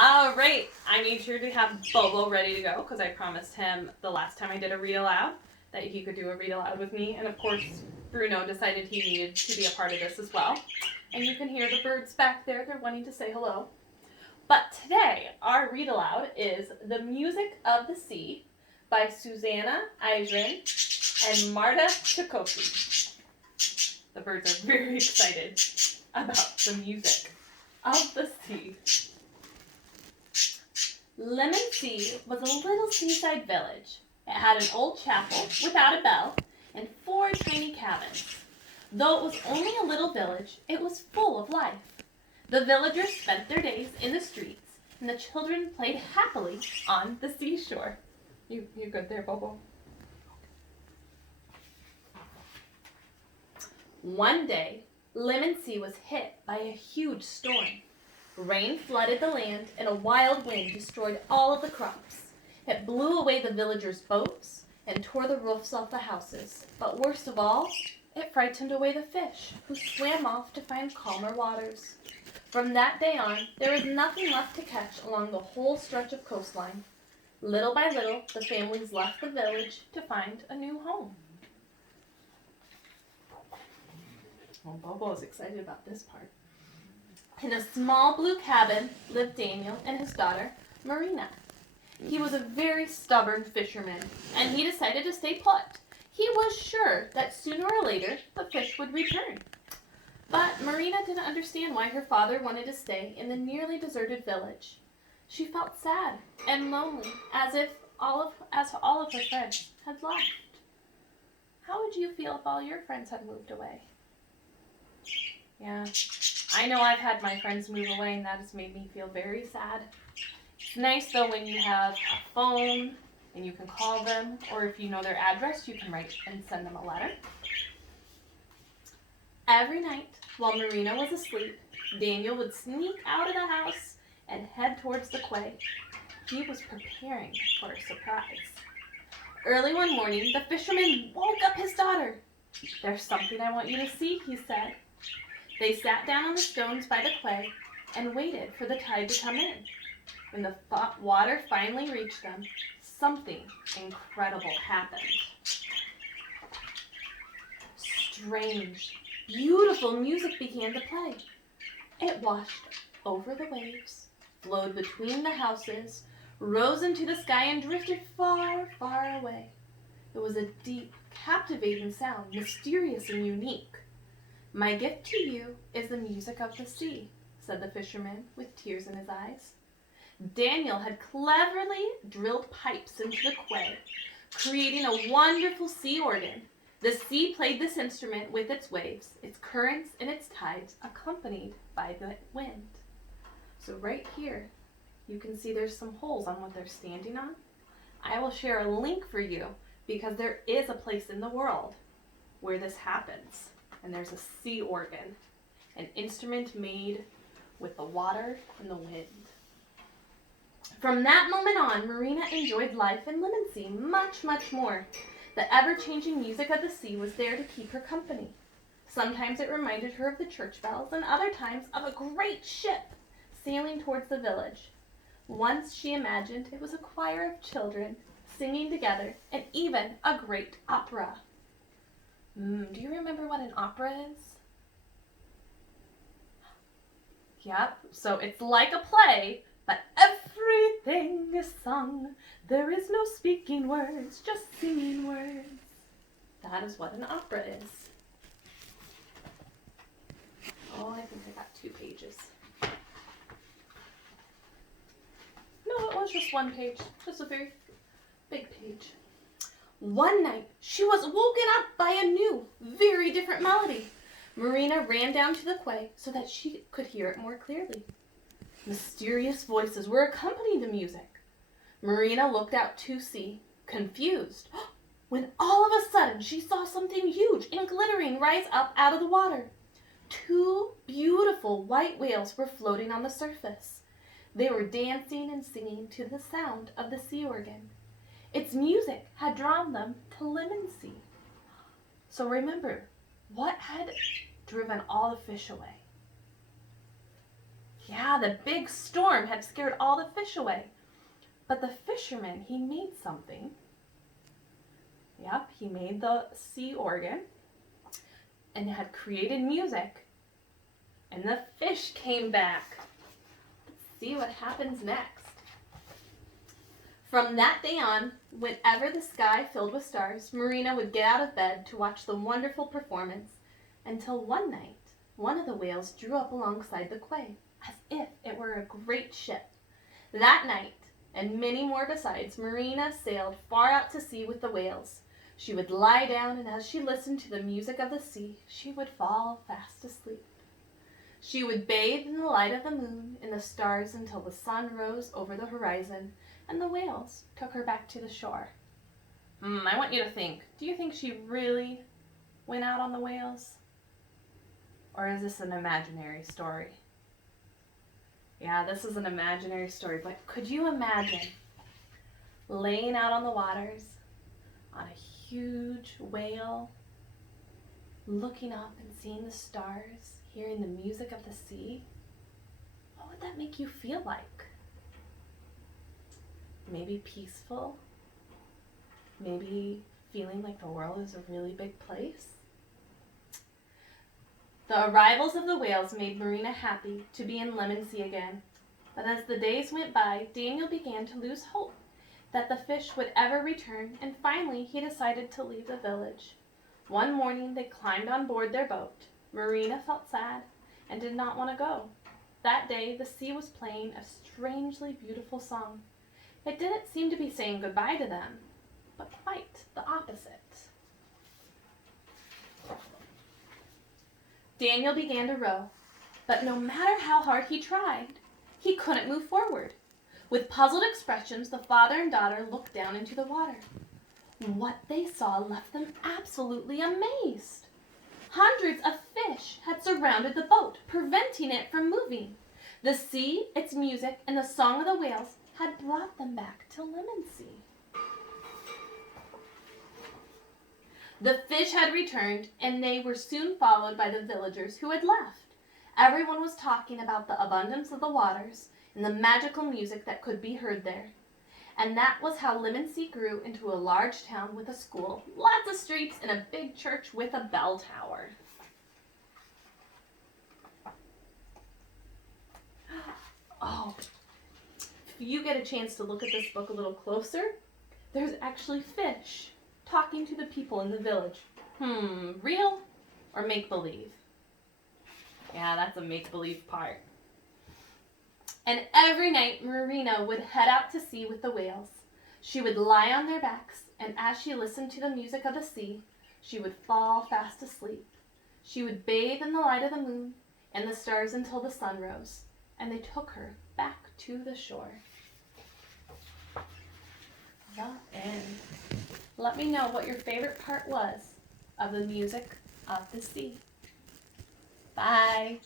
All right, I made sure to have Bobo ready to go because I promised him the last time I did a read aloud that he could do a read aloud with me. And of course, Bruno decided he needed to be a part of this as well. And you can hear the birds back there. They're wanting to say hello. But today, our read aloud is The Music of the Sea by Susanna Island and Marta Chicote. The birds are very excited about the music of the sea. Lemon Sea was a little seaside village. It had an old chapel without a bell and 4 tiny cabins. Though it was only a little village, it was full of life. The villagers spent their days in the streets, and the children played happily on the seashore. You good there, Bobo? One day, Lemon Sea was hit by a huge storm. Rain flooded the land, and a wild wind destroyed all of the crops. It blew away the villagers' boats and tore the roofs off the houses. But worst of all, it frightened away the fish, who swam off to find calmer waters. From that day on, there was nothing left to catch along the whole stretch of coastline. Little by little, the families left the village to find a new home. Well, Bobo is excited about this part. In a small blue cabin lived Daniel and his daughter, Marina. He was a very stubborn fisherman, and he decided to stay put. He was sure that sooner or later the fish would return. But Marina didn't understand why her father wanted to stay in the nearly deserted village. She felt sad and lonely, as all of her friends had left. How would you feel if all your friends had moved away? Yeah, I know I've had my friends move away, and that has made me feel very sad. It's nice, though, when you have a phone and you can call them, or if you know their address, you can write and send them a letter. Every night, while Marina was asleep, Daniel would sneak out of the house and head towards the quay. He was preparing for a surprise. Early one morning, the fisherman woke up his daughter. "There's something I want you to see," he said. They sat down on the stones by the quay and waited for the tide to come in. When the water finally reached them, something incredible happened. Strange, beautiful music began to play. It washed over the waves, flowed between the houses, rose into the sky, and drifted far, far away. It was a deep, captivating sound, mysterious and unique. "My gift to you is the music of the sea," said the fisherman with tears in his eyes. Daniel had cleverly drilled pipes into the quay, creating a wonderful sea organ. The sea played this instrument with its waves, its currents, and its tides, accompanied by the wind. So right here, you can see there's some holes on what they're standing on. I will share a link for you because there is a place in the world where this happens. And there's a sea organ, an instrument made with the water and the wind. From that moment on, Marina enjoyed life in Lemon Sea much, much more. The ever-changing music of the sea was there to keep her company. Sometimes it reminded her of the church bells, and other times of a great ship sailing towards the village. Once she imagined it was a choir of children singing together, and even a great opera. Do you remember what an opera is? Yep, so it's like a play, but everything is sung. There is no speaking words, just singing words. That is what an opera is. Oh, I think I got 2 pages. No, it was just 1 page, just a very big page. One night, she was woken up by a new, very different melody. Marina ran down to the quay so that she could hear it more clearly. Mysterious voices were accompanying the music. Marina looked out to sea, confused, when all of a sudden she saw something huge and glittering rise up out of the water. 2 beautiful white whales were floating on the surface. They were dancing and singing to the sound of the sea organ. Its music had drawn them to Lemon Sea. So remember, what had driven all the fish away? Yeah, the big storm had scared all the fish away. But the fisherman, he made something. Yep, he made the sea organ and had created music. And the fish came back. Let's see what happens next. From that day on, whenever the sky filled with stars, Marina would get out of bed to watch the wonderful performance until one night, one of the whales drew up alongside the quay, as if it were a great ship. That night, and many more besides, Marina sailed far out to sea with the whales. She would lie down, and as she listened to the music of the sea, she would fall fast asleep. She would bathe in the light of the moon and the stars until the sun rose over the horizon and the whales took her back to the shore. I want you to think, do you think she really went out on the whales? Or is this an imaginary story? Yeah, this is an imaginary story, but could you imagine laying out on the waters on a huge whale, looking up and seeing the stars, hearing the music of the sea? What would that make you feel like? Maybe peaceful? Maybe feeling like the world is a really big place? The arrivals of the whales made Marina happy to be in Lemon Sea again. But as the days went by, Daniel began to lose hope that the fish would ever return, and finally he decided to leave the village. One morning they climbed on board their boat. Marina felt sad and did not want to go. That day the sea was playing a strangely beautiful song. It didn't seem to be saying goodbye to them, but quite the opposite. Daniel began to row, but no matter how hard he tried, he couldn't move forward. With puzzled expressions, the father and daughter looked down into the water. What they saw left them absolutely amazed. Hundreds of fish had surrounded the boat, preventing it from moving. The sea, its music, and the song of the whales had brought them back to Lemon Sea. The fish had returned, and they were soon followed by the villagers who had left. Everyone was talking about the abundance of the waters and the magical music that could be heard there. And that was how Lemon Sea grew into a large town with a school, lots of streets, and a big church with a bell tower. Oh, if you get a chance to look at this book a little closer, there's actually fish talking to the people in the village. Real or make-believe? Yeah, that's a make-believe part. And every night, Marina would head out to sea with the whales. She would lie on their backs, and as she listened to the music of the sea, she would fall fast asleep. She would bathe in the light of the moon and the stars until the sun rose, and they took her back to the shore. The end. Let me know what your favorite part was of the music of the sea. Bye.